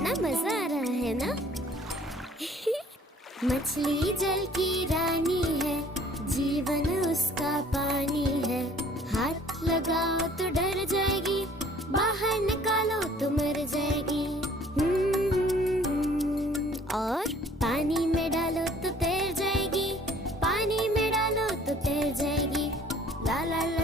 कितना मजा आ रहा है ना। मछली जल की रानी है, जीवन उसका पानी है। हाथ लगाओ तो डर जाएगी, बाहर निकालो तो मर जाएगी। और पानी में डालो तो तैर जाएगी, पानी में डालो तो तैर जाएगी। ला ला ला